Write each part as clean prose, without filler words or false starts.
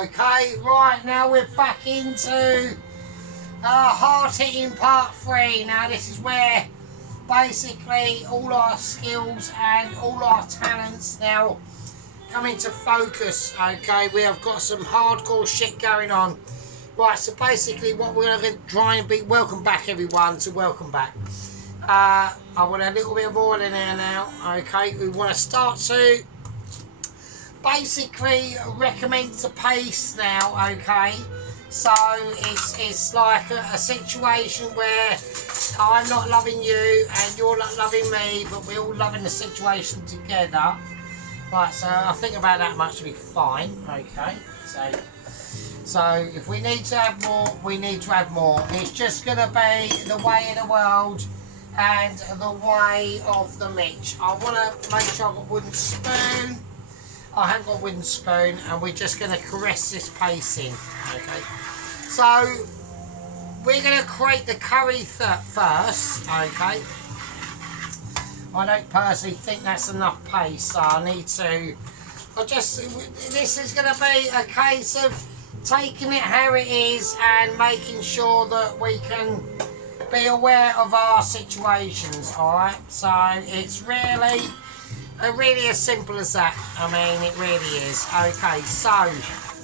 Okay, right, now we're back into hard hitting part 3. Now this is where basically all our skills and all our talents now come into focus. Okay, we have got some hardcore shit going on. Right, so basically what we're going to try and be, welcome back everyone to welcome back. I want a little bit of oil in there now. Okay, we want to start to basically recommend the pace now. Okay, so it's like a situation where I'm not loving you and you're not loving me, but we're all loving the situation together. Right, so I think about that much to be fine. Okay, so if we need to have more, we need to have more. It's just going to be the way of the world and the way of the Mitch. I want to make sure I've got a wooden spoon. I haven't got a wooden spoon, and we're just going to caress this pace in. Okay, so we're going to create the curry first. Okay, I don't personally think that's enough pace, so I need to. This is going to be a case of taking it how it is and making sure that we can be aware of our situations. All right, so it's really as simple as that. I mean, it really is. Okay, so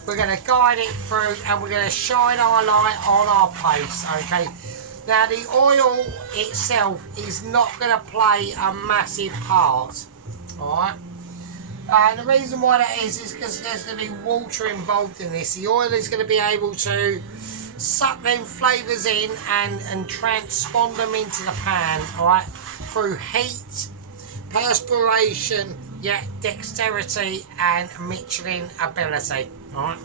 we're going to guide it through and we're going to shine our light on our pace. Okay, now the oil itself is not going to play a massive part. All right, and the reason why that is because there's going to be water involved in this. The oil is going to be able to suck them flavours in and transpond them into the pan, all right, through heat, perspiration, yeah, dexterity and Michelin ability, all right,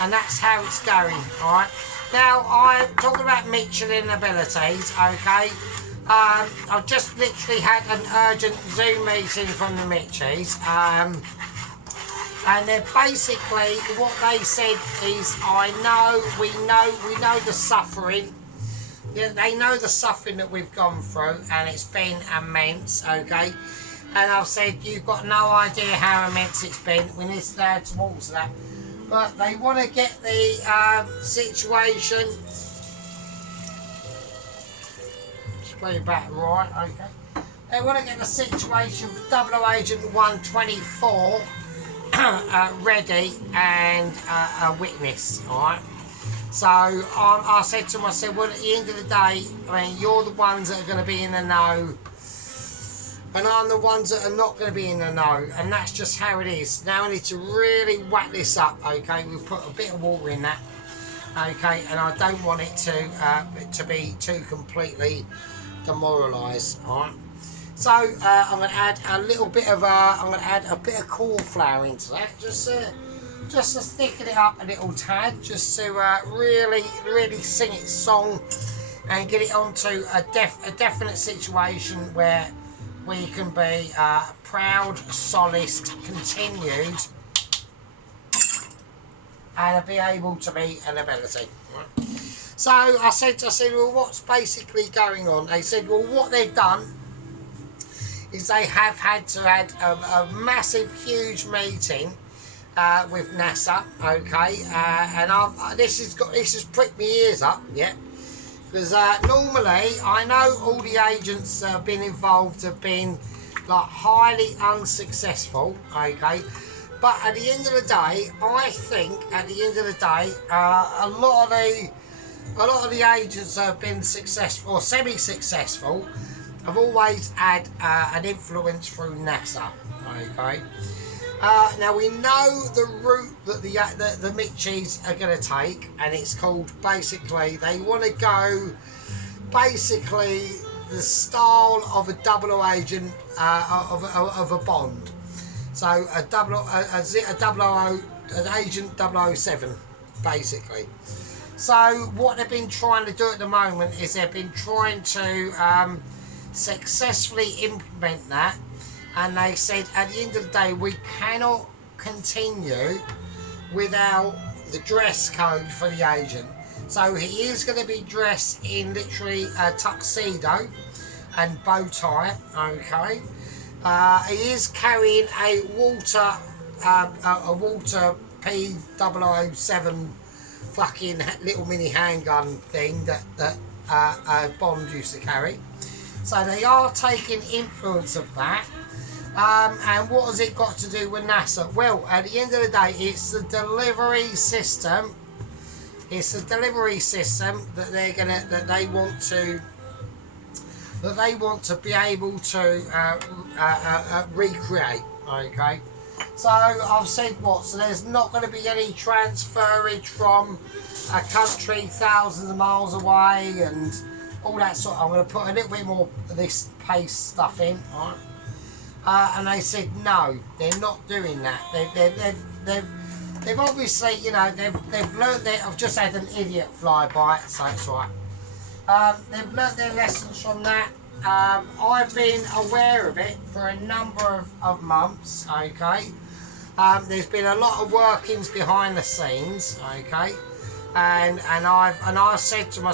and that's how it's going. All right, now I'm talking about Michelin abilities. Okay, I've just literally had an urgent Zoom meeting from the Mitchies, and they're basically, what they said is, we know the suffering. Yeah, they know the suffering that we've gone through, and it's been immense. Okay, and I've said you've got no idea how immense it's been. We need to add towards that, but they want to get the situation. Way back, right? Okay, they want to get the situation for 00 Agent 124 ready and a witness. All right. So I said to them, I said, well, at the end of the day, I mean, you're the ones that are going to be in the know, and I'm the ones that are not going to be in the know, and that's just how it is. Now I need to really whack this up. Okay, we'll put a bit of water in that. Okay, and I don't want it to be too completely demoralised. All right. So I'm going to add a little bit of cornflour into that, just to thicken it up a little tad, just to really sing its song and get it onto a definite situation where we can be proud, solaced, continued, and be able to be an ability. Right. So I said, well, what's basically going on? They said, well, what they've done is they have had to add a massive, huge meeting with NASA. Okay, and this has pricked my ears up, yeah, because normally I know all the agents that have been involved have been like highly unsuccessful. Okay, but at the end of the day, I think at the end of the day, a lot of the agents that have been successful or semi-successful have always had an influence through NASA. Okay. Now we know the route that the Mitchies are going to take, and it's called, basically, they want to go basically the style of a 00 agent of a Bond. So an agent 007, basically. So what they've been trying to do at the moment is they've been trying to successfully implement that, and they said at the end of the day we cannot continue without the dress code for the agent. So he is going to be dressed in literally a tuxedo and bow tie. Okay, he is carrying a water P007 fucking little mini handgun thing that Bond used to carry. So they are taking influence of that. And what has it got to do with NASA? Well, at the end of the day, it's the delivery system. It's the delivery system that they want to be able to recreate. Okay. So I've said what? So there's not going to be any transferage from a country thousands of miles away and all that sort. I'm going to put a little bit more of this paste stuff in, all right? And they said no, they're not doing that. They've obviously, you know, they've learnt their. I've just had an idiot fly by, so it's all right. They've learnt their lessons from that. I've been aware of it for a number of months. Okay, there's been a lot of workings behind the scenes. Okay, and I said to him,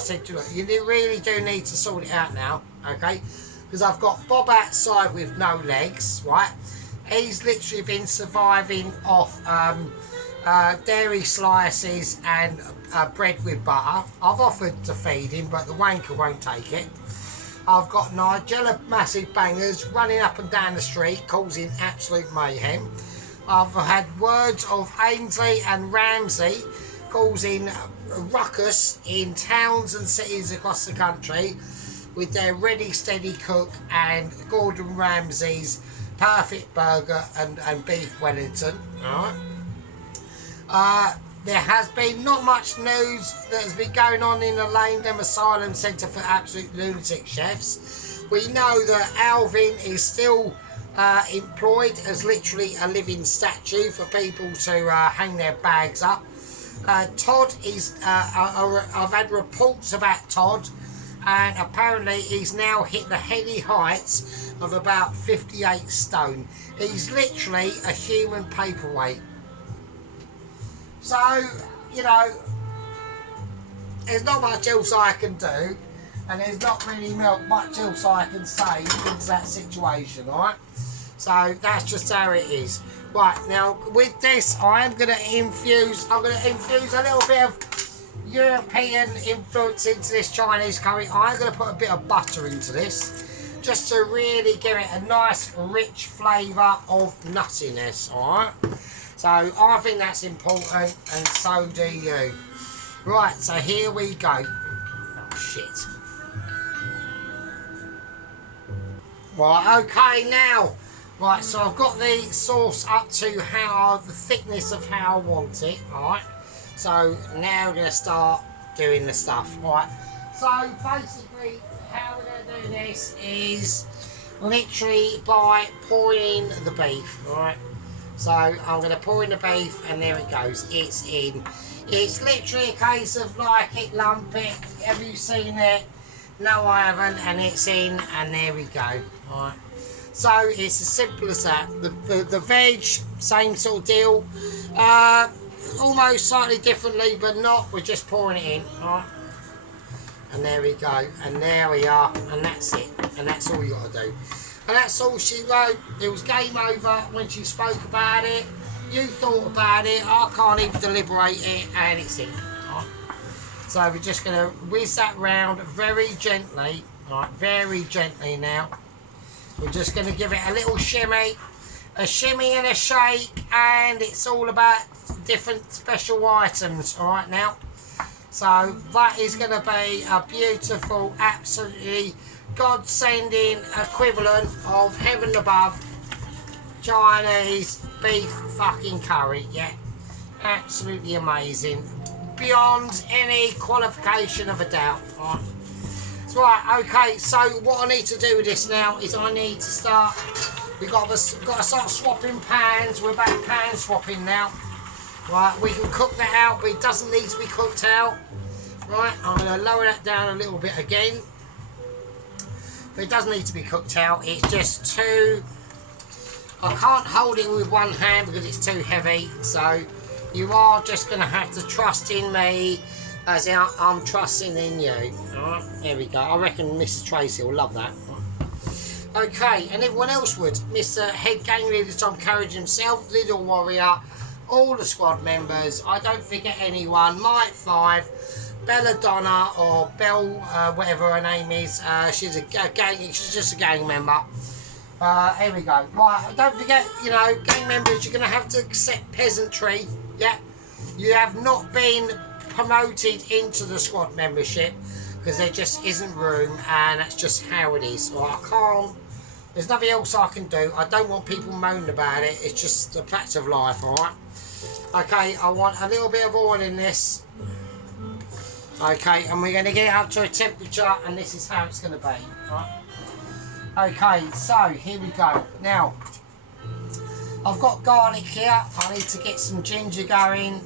you really do need to sort it out now. Okay. Because I've got Bob outside with no legs, right? He's literally been surviving off dairy slices and bread with butter. I've offered to feed him, but the wanker won't take it. I've got Nigella Massive Bangers running up and down the street, causing absolute mayhem. I've had words of Ainsley and Ramsey causing ruckus in towns and cities across the country, with their ready steady cook and Gordon Ramsay's perfect burger and beef Wellington. Alright. There has been not much news that has been going on in the Langdon Asylum Centre for Absolute Lunatic Chefs. We know that Alvin is still employed as literally a living statue for people to hang their bags up. Todd is, I've had reports about Todd, and apparently he's now hit the heady heights of about 58 stone. He's literally a human paperweight. So, you know, there's not much else I can do, and there's not really much else I can say into that situation, alright? So that's just how it is. Right, now with this I'm going to infuse a little bit of European influence into this Chinese curry. I'm going to put a bit of butter into this just to really give it a nice rich flavour of nuttiness, alright? So I think that's important, and so do you. Right, so here we go. Oh shit. Right, okay now. Right, so I've got the sauce up to the thickness of how I want it, alright? So now we're going to start doing the stuff, right? So basically how we're going to do this is literally by pouring in the beef, right? So I'm going to pour in the beef and there it goes, it's in. It's literally a case of like it, lump it, have you seen it? No I haven't, and it's in, and there we go, alright? So it's as simple as that. The veg, same sort of deal. Almost slightly differently, but not. We're just pouring it in, alright? And there we go. And there we are. And that's it. And that's all you got to do. And that's all she wrote. It was game over when she spoke about it. You thought about it. I can't even deliberate it. And it's in. Alright? So we're just going to whiz that round very gently. Alright, very gently now. We're just going to give it a little shimmy and a shake, and it's all about different special items, alright now. So that is going to be a beautiful, absolutely God-sending equivalent of heaven above Chinese beef fucking curry, yeah. Absolutely amazing. Beyond any qualification of a doubt, alright. Right, okay, so what I need to do with this now is I need to start, we've got to start swapping pans. We're back pan swapping now. Right, we can cook that out, but it doesn't need to be cooked out. Right, I'm going to lower that down a little bit again. But it doesn't need to be cooked out, it's just too, I can't hold it with one hand because it's too heavy, so you are just going to have to trust in me as I'm trusting in you. Alright, there we go. I reckon Mrs. Tracy will love that. Okay, and everyone else would. Mr. Head Gang Leader Tom Carriage himself, Little Warrior, all the squad members. I don't forget anyone. Mike 5, Belladonna or Bell, whatever her name is. She's a gang. She's just a gang member. Here we go. Right, don't forget, you know, gang members, you're going to have to accept peasantry. Yeah, you have not been promoted into the squad membership because there just isn't room, and that's just how it is. Right, I can't. There's nothing else I can do. I don't want people moaning about it. It's just the fact of life. All right. Okay, I want a little bit of oil in this. Okay, and we're going to get it up to a temperature, and this is how it's going to be. Right. Okay, so here we go. Now, I've got garlic here. I need to get some ginger going.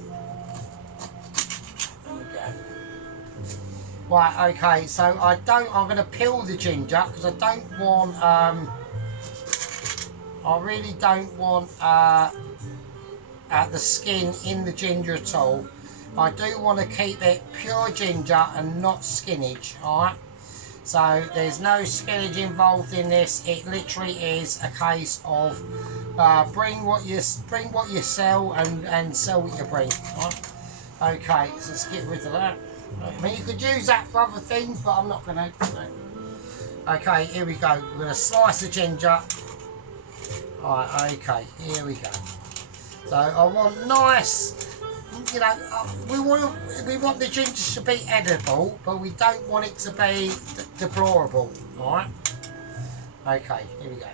There we go. Right, okay, so I'm going to peel the ginger because I don't want, I really don't want the skin in the ginger at all. I do want to keep it pure ginger and not skinage, alright? So there's no skinage involved in this. It literally is a case of bring what you sell and sell what you bring. Right? Okay, so let's get rid of that. I mean, you could use that for other things, but I'm not going to. Okay, here we go. We're going to slice the ginger. Alright, okay, here we go. So I want nice. You know, we want the ginger to be edible, but we don't want it to be deplorable. All right. Okay, here we go.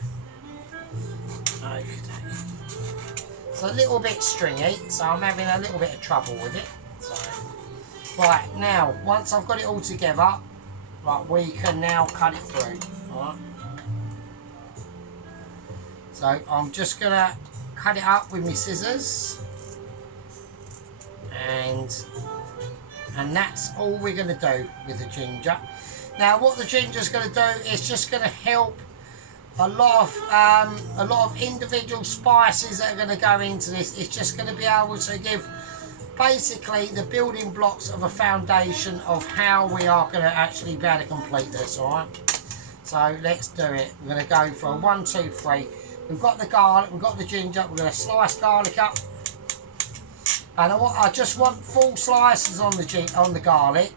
Okay. It's a little bit stringy, so I'm having a little bit of trouble with it. So, right now, once I've got it all together, right, we can now cut it through. All right. So I'm just gonna cut it up with my scissors. And that's all we're going to do with the ginger. Now, what the ginger is going to do is just going to help a lot of individual spices that are going to go into this. It's just going to be able to give basically the building blocks of a foundation of how we are going to actually be able to complete this. All right. So let's do it. We're going to go for a 1, 2, 3. We've got the garlic. We've got the ginger. We're going to slice garlic up. And I just want full slices on the garlic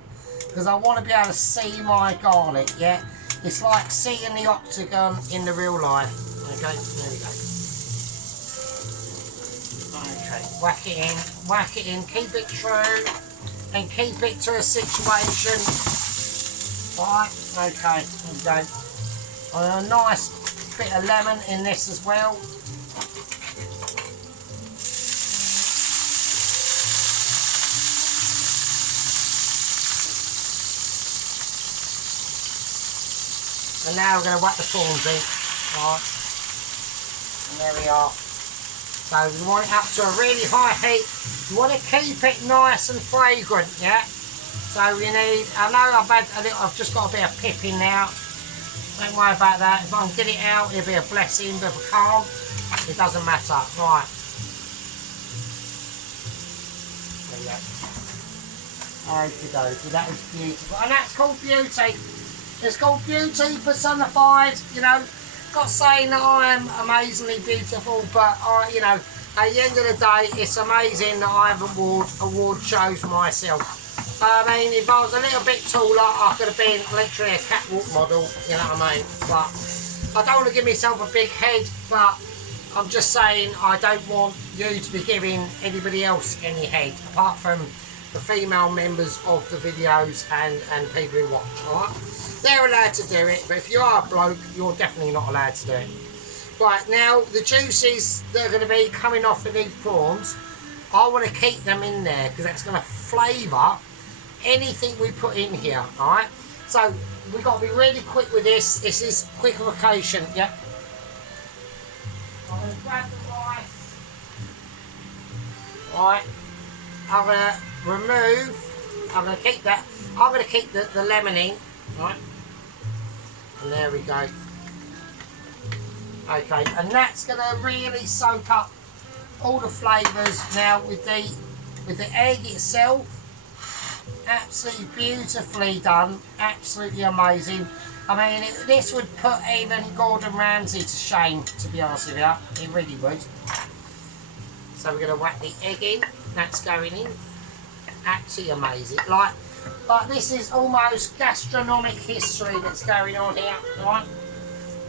because I want to be able to see my garlic. Yeah, it's like seeing the octagon in the real life. Okay, there we go. Okay, whack it in, keep it true, and keep it to a situation. Right, okay, there we go. And a nice bit of lemon in this as well. And now we're going to whack the prawns in, right, and there we are. So we want it up to a really high heat. You want to keep it nice and fragrant, yeah. So we need, I know I've just got a bit of pip in now. Don't worry about that. If I can get it out, it'll be a blessing, but if I can't, it doesn't matter. Right. There we go. Okie dokie, that is beautiful. And that's called beauty. It's called beauty personified, you know. Not saying that I am amazingly beautiful, but you know, at the end of the day, it's amazing that I have award shows myself. I mean, if I was a little bit taller, I could have been literally a catwalk model, you know what I mean? But I don't want to give myself a big head, but I'm just saying I don't want you to be giving anybody else any head, apart from the female members of the videos and people who watch, alright? They're allowed to do it, but if you are a bloke, you're definitely not allowed to do it. Right, now the juices that are going to be coming off of these prawns, I want to keep them in there because that's going to flavour anything we put in here, alright? So we've got to be really quick with this. This is quickification, yeah? I'm going to grab the rice. Right, I'm going to remove, I'm going to keep that, I'm going to keep the lemon in, right? And there we go. Okay, and that's going to really soak up all the flavours. Now with the egg itself, absolutely beautifully done, absolutely amazing. I mean, this would put even Gordon Ramsay to shame, to be honest with you. It really would. So we're going to whack the egg in. That's going in. Absolutely amazing. Like this is almost gastronomic history that's going on here, right?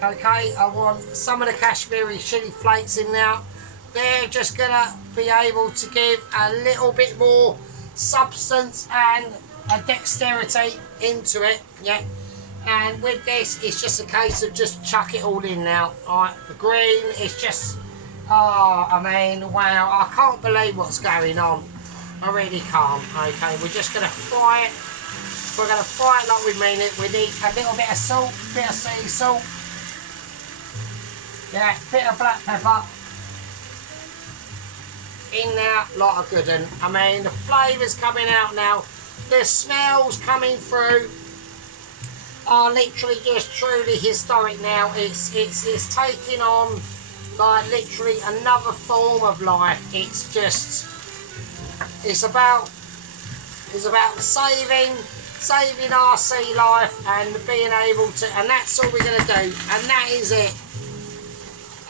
Okay, I want some of the Kashmiri chili flakes in now. They're just going to be able to give a little bit more substance and a dexterity into it, yeah. And with this, it's just a case of just chuck it all in now. Alright, the green is just, oh, I mean, wow, I can't believe what's going on. I really can't. Okay, we're just going to fry it. We're going to fry it like we mean it. We need a little bit of salt, bit of sea salt. Yeah, bit of black pepper. In there, lot of good one. I mean, the flavours coming out now. The smells coming through are literally just truly historic now. It's taking on like literally another form of life. It's just, it's about saving our sea life and being able to, and that's all we're going to do, and that is it,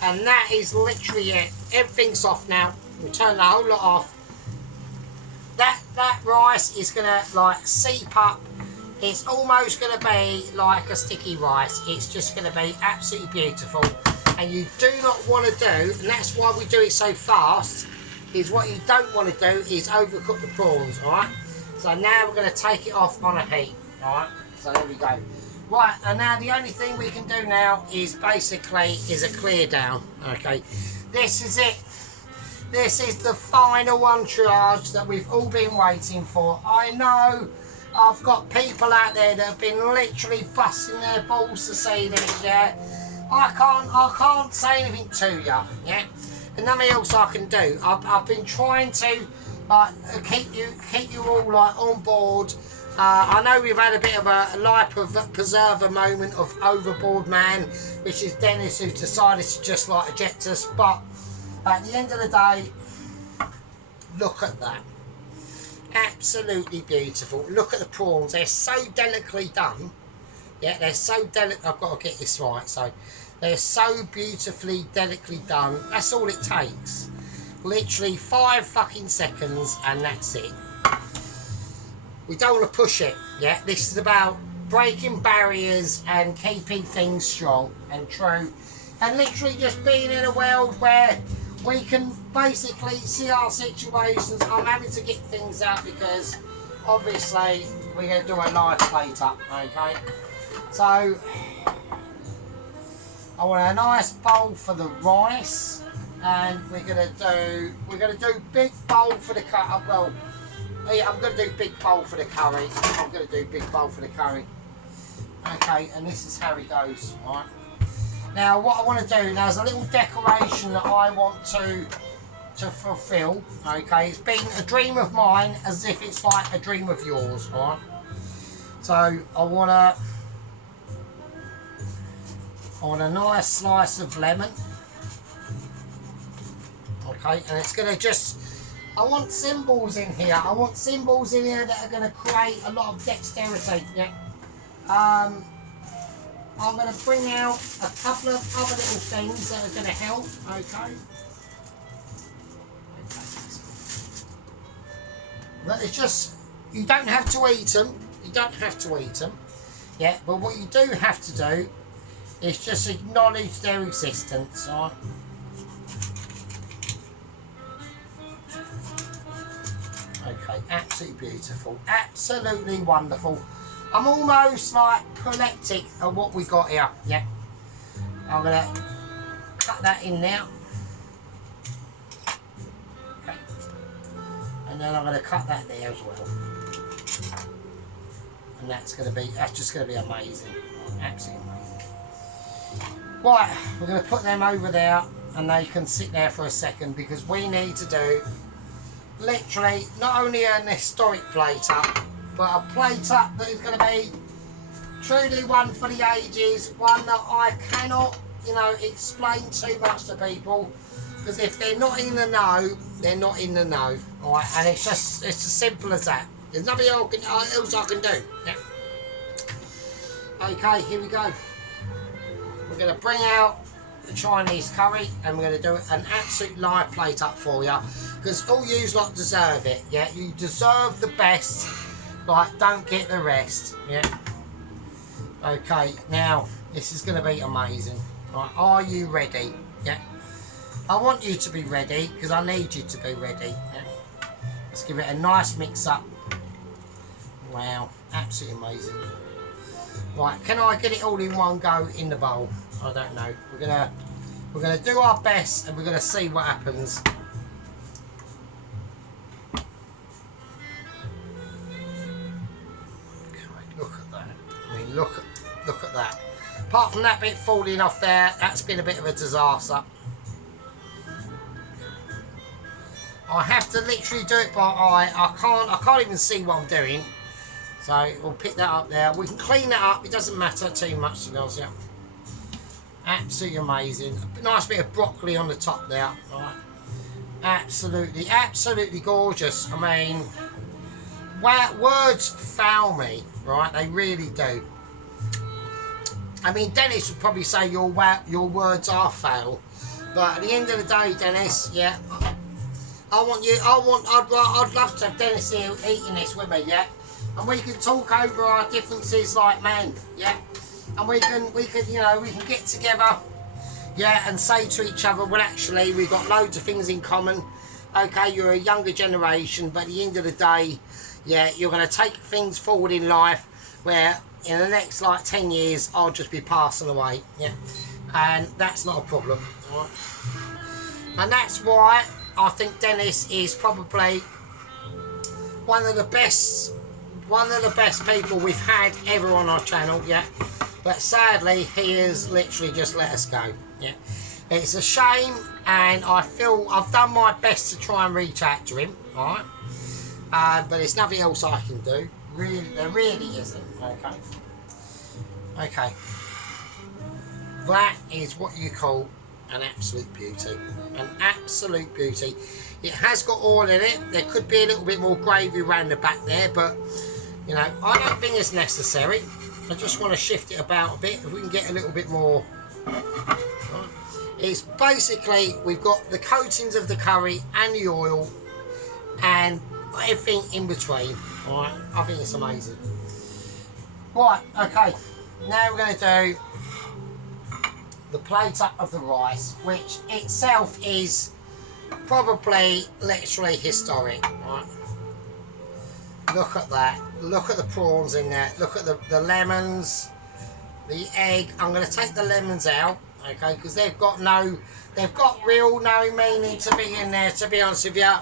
and that is literally it. Everything's off now. We turn the whole lot off. That rice is going to like seep up. It's almost going to be like a sticky rice. It's just going to be absolutely beautiful. And you do not want to do, and that's why we do it so fast, is what you don't want to do is overcook the prawns, alright? So now we're going to take it off on a heat, alright? So there we go. Right, and now the only thing we can do now is basically a clear down, okay? This is it. This is the final one triage that we've all been waiting for. I know I've got people out there that have been literally busting their balls to see this, yeah? I can't say anything to you, yeah? And nothing else I can do. I've been trying to keep you all like on board. I know we've had a bit of a life preserver moment of overboard man, which is Dennis, who decided to just like eject us, but at the end of the day, look at that. Absolutely beautiful. Look at the prawns. They're so delicately done. Yeah, they're so delicate. I've got to get this right. So they're so beautifully, delicately done. That's all it takes. Literally 5 fucking seconds and that's it. We don't want to push it. Yeah, this is about breaking barriers and keeping things strong and true. And literally just being in a world where we can basically see our situations. I'm having to get things out because obviously we're going to do a live plate up, okay? So I want a nice bowl for the rice, and we're going to do big bowl for the curry. Well, yeah, I'm going to do big bowl for the curry. I'm going to do big bowl for the curry. Okay, and this is how it goes, right? Now what I want to do, there's a little decoration that I want to fulfill, okay? It's been a dream of mine as if it's like a dream of yours, right? So I want a nice slice of lemon, okay? And it's going to just, I want symbols in here. I want symbols in here that are going to create a lot of dexterity, yeah? I'm going to bring out a couple of other little things that are going to help, okay? But it's just, you don't have to eat them. You don't have to eat them. Yeah, but what you do have to do is just acknowledge their existence, alright? Okay, absolutely beautiful. Absolutely wonderful. I'm almost like proleptic of what we got here, yeah. I'm going to cut that in now. Okay. And then I'm going to cut that there as well. And that's just going to be amazing. Absolutely amazing. Right, we're going to put them over there and they can sit there for a second because we need to do literally not only an historic plate up, but a plate up that is going to be truly one for the ages, one that I cannot, you know, explain too much to people, because if they're not in the know, they're not in the know, alright? And it's as simple as that. There's nothing else I can do. Yeah. Okay, here we go. We're going to bring out the Chinese curry, and we're going to do an absolute live plate up for you, because all you lot deserve it. Yeah, you deserve the best. Like, don't get the rest. Yeah. Okay, now this is going to be amazing. Right, are you ready? Yeah. I want you to be ready, because I need you to be ready. Yeah. Let's give it a nice mix up. Wow, absolutely amazing. Right, can I get it all in one go in the bowl? I don't know. We're gonna do our best, and we're gonna see what happens. Okay, look at that. I mean, look at that. Apart from that bit falling off there, that's been a bit of a disaster. I have to literally do it by eye. I can't even see what I'm doing. So we'll pick that up there. We can clean that up. It doesn't matter too much, to be honest. Yeah. Absolutely amazing. A nice bit of broccoli on the top there. Right. Absolutely gorgeous. I mean, words fail me, right? They really do. I mean, Dennis would probably say your words are foul, but at the end of the day, Dennis, yeah, I'd love to have Dennis here eating this with me, yeah, and we can talk over our differences like men, yeah, and we can you know, we can get together, yeah, and say to each other, well, actually, we've got loads of things in common. Okay, you're a younger generation, but at the end of the day, yeah, you're going to take things forward in life where in the next like 10 years I'll just be passing away, yeah, and that's not a problem, right? And that's why I think Dennis is probably one of the best people we've had ever on our channel, yeah, but sadly he has literally just let us go, yeah. It's a shame, and I feel I've done my best to try and reach out to him, alright, but there's nothing else I can do. Really, there really isn't. Okay. That is what you call an absolute beauty. An absolute beauty. It has got oil in it. There could be a little bit more gravy around the back there, but you know, I don't think it's necessary. I just want to shift it about a bit. If we can get a little bit more. Right. It's basically, we've got the coatings of the curry and the oil and everything in between. Alright, I think it's amazing. Right, okay, now we're going to do the plate up of the rice, which itself is probably literally historic. Right, look at that, look at the prawns in there, look at the lemons, the egg. I'm going to take the lemons out, okay, because they've got real no meaning to be in there, to be honest with you.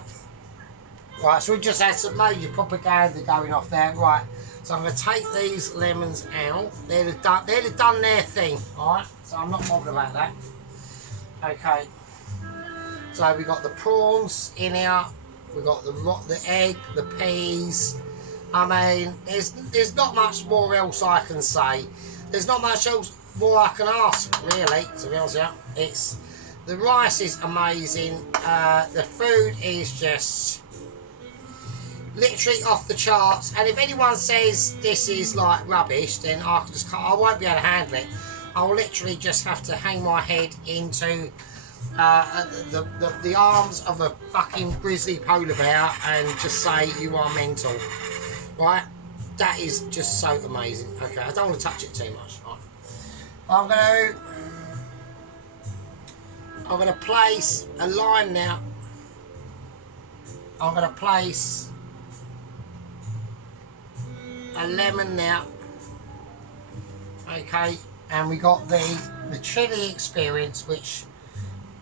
Right, so we just had some major propaganda going off there. Right, so I'm going to take these lemons out. They'd have done their thing, alright? So I'm not bothered about that. Okay. So we got the prawns in here. We got the egg, the peas. I mean, there's not much more else I can say. There's not much else more I can ask, really, to be honest with you. The rice is amazing. The food is just literally off the charts, and if anyone says this is like rubbish, then I won't be able to handle it. I'll literally just have to hang my head into the arms of a fucking grizzly polar bear and just say you are mental, right? That is just so amazing. Okay, I don't want to touch it too much. Right. I'm gonna place a lime now. I'm gonna place a lemon now, okay, and we got the chili experience, which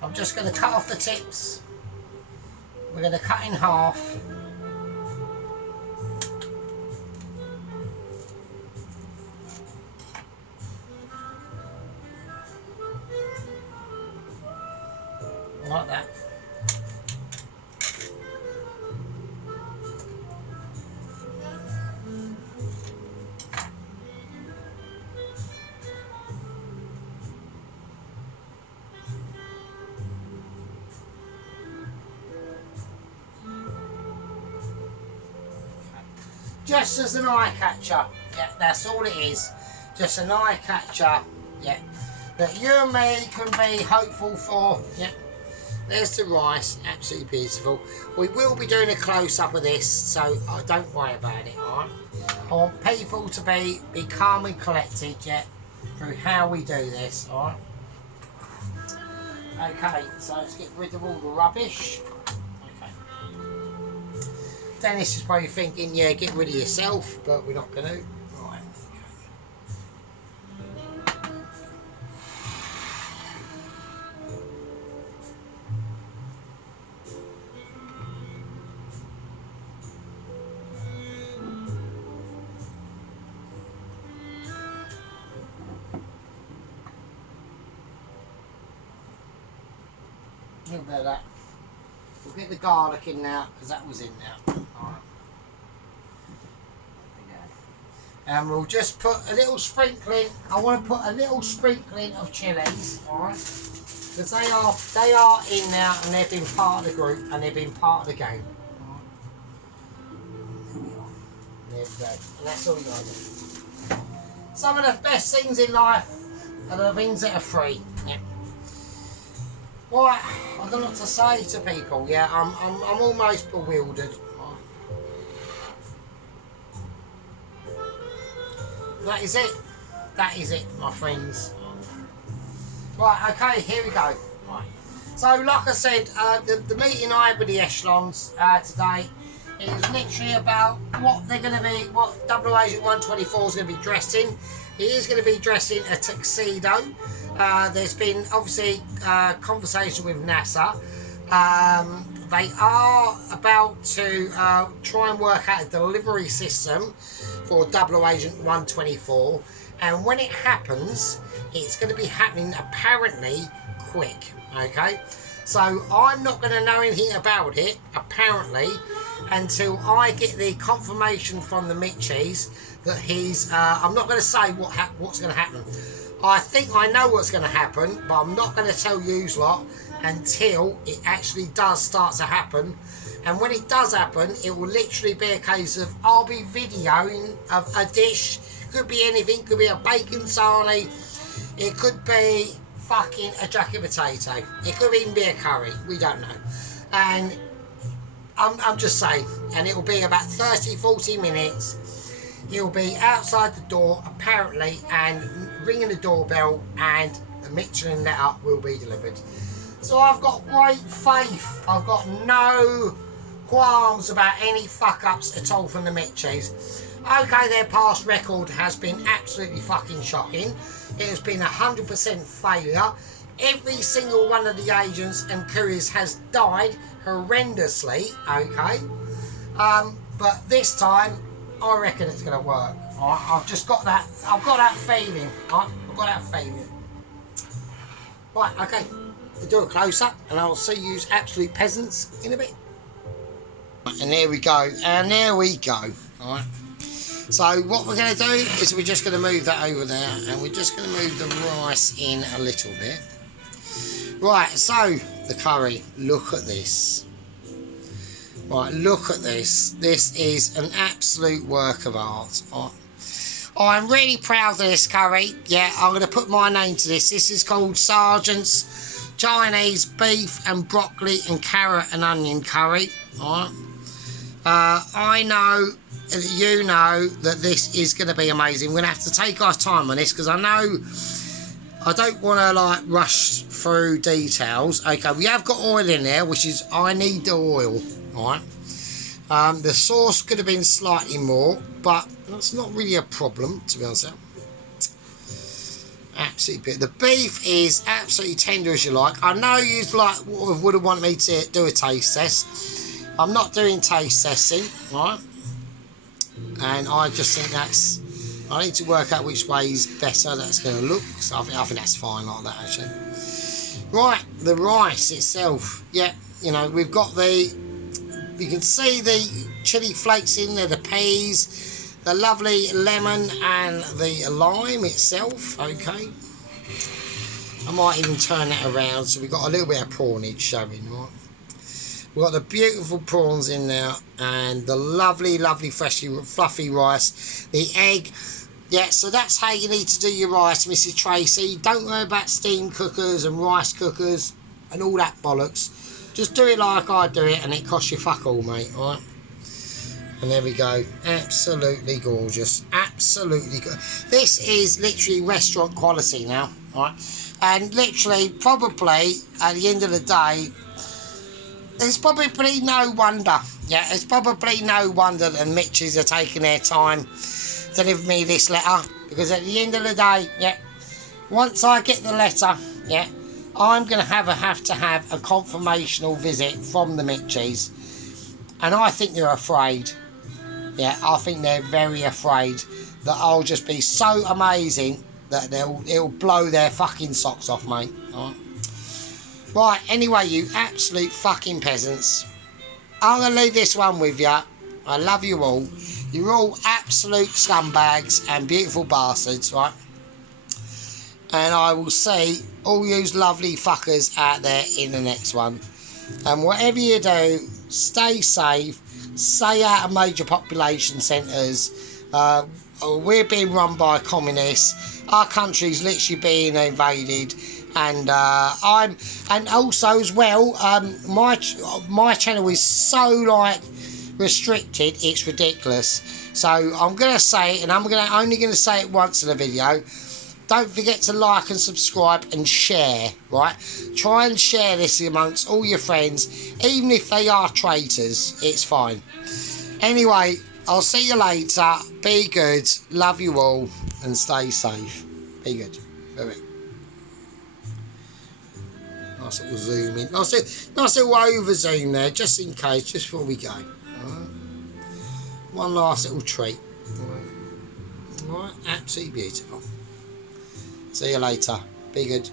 I'm just going to cut off the tips. We're going to cut in half. Like that. Just as an eye catcher, yeah, that's all it is. Just an eye catcher, yeah. that you and me can be hopeful for. Yeah, there's the rice, absolutely beautiful. We will be doing a close-up of this, so don't worry about it, alright? I want people to be calm and collected, yeah, through how we do this, alright? Okay, so let's get rid of all the rubbish. Okay. Dennis is probably thinking, yeah, get rid of yourself, but we're not going to. Right. A little bit of that. We'll get the garlic in now, because that was in there. Alright. And we'll just put a little sprinkling. I want to put a little sprinkling of chilies, alright? Because they are in there, and they've been part of the group, and they've been part of the game. There we go. And that's all you got to do. Some of the best things in life are the things that are free. Yeah. Right, I don't know what to say to people. Yeah, I'm almost bewildered. That is it. That is it, my friends. Right, okay, here we go. Right. So, like I said, the meeting I had with the echelons today, it was literally about what they're going to be, what Double Agent 124 is going to be dressed in. He is going to be dressed in a tuxedo. There's been obviously conversation with NASA. They are about to try and work out a delivery system for Double Agent 124, and when it happens, it's going to be happening apparently quick. Okay, so I'm not going to know anything about it apparently until I get the confirmation from the Mitchies that he's. I'm not going to say what's going to happen. I think I know what's going to happen, but I'm not going to tell you lot until it actually does start to happen. And when it does happen, it will literally be a case of I'll be videoing of a dish. Could be anything. Could be a bacon sarnie. It could be fucking a jacket potato. It could even be a curry. We don't know. And I'm just saying. And it will be about 30-40 minutes. He'll be outside the door apparently and ringing the doorbell, and the Michelin letter will be delivered. So I've got great faith. I've got no qualms about any fuck-ups at all from the Mitchies. Okay, their past record has been absolutely fucking shocking. It has been 100% failure. Every single one of the agents and couriers has died horrendously, okay? But this time, I reckon it's going to work. Right? I've just got that, I've got that feeling. Right? I've got that feeling. Right, okay. We'll do a close-up, and I'll see you absolute peasants in a bit. And there we go, and there we go. All right. So what we're going to do is we're just going to move that over there, and we're just going to move the rice in a little bit. Right, so the curry. Look at this. Right, look at this. This is an absolute work of art. Right. I'm really proud of this curry. Yeah, I'm going to put my name to this. This is called Sergeant's Chinese Beef and Broccoli and Carrot and Onion Curry. All right. I know, you know, that this is going to be amazing. We're going to have to take our time on this because I know I don't want to like rush through details. Okay, we have got oil in there, which is, I need the oil. All right. The sauce could have been slightly more, but that's not really a problem, to be honest. Absolutely, the beef is absolutely tender as you like. I know you like would have wanted me to do a taste test. I'm not doing taste testing, right? And I just think that's, I need to work out which way is better that's going to look. So I think that's fine like that actually. Right, the rice itself, yeah, you know, we've got the, you can see the chili flakes in there, the peas, the lovely lemon and the lime itself, okay. I might even turn that around so we've got a little bit of prawnage showing, right. We've got the beautiful prawns in there and the lovely, lovely, freshly fluffy rice. The egg, Yeah, so that's how you need to do your rice, Mrs. Tracy. Don't worry about steam cookers and rice cookers and all that bollocks. Just do it like I do it, and it costs you fuck all, mate, alright? And there we go. Absolutely gorgeous. Absolutely good. This is literally restaurant quality now, alright? And literally, probably, at the end of the day, there's probably no wonder. Yeah, it's probably no wonder that Mitchies are taking their time to give me this letter, because at the end of the day, yeah, once I get the letter, yeah, I'm going to have to have a confirmational visit from the Mitchies, and I think they're afraid. Yeah, I think they're very afraid that I'll just be so amazing that it'll blow their fucking socks off, mate. All right. Right, anyway, you absolute fucking peasants, I'm going to leave this one with you. I love you all. You're all absolute scumbags and beautiful bastards, right? And I will see all you lovely fuckers out there in the next one. And whatever you do, stay safe. Stay out of major population centres. We're being run by communists. Our country's literally being invaded. And and also as well, my channel is so like restricted, it's ridiculous. So I'm gonna say it, and I'm only gonna say it once in a video. Don't forget to like and subscribe and share, right? Try and share this amongst all your friends, even if they are traitors, it's fine. Anyway, I'll see you later. Be good, love you all, and stay safe. Be good. Bye-bye. Nice little zoom in. Nice little over zoom there, just in case, just before we go. Alright. One last little treat. Alright, absolutely beautiful. See you later. Be good.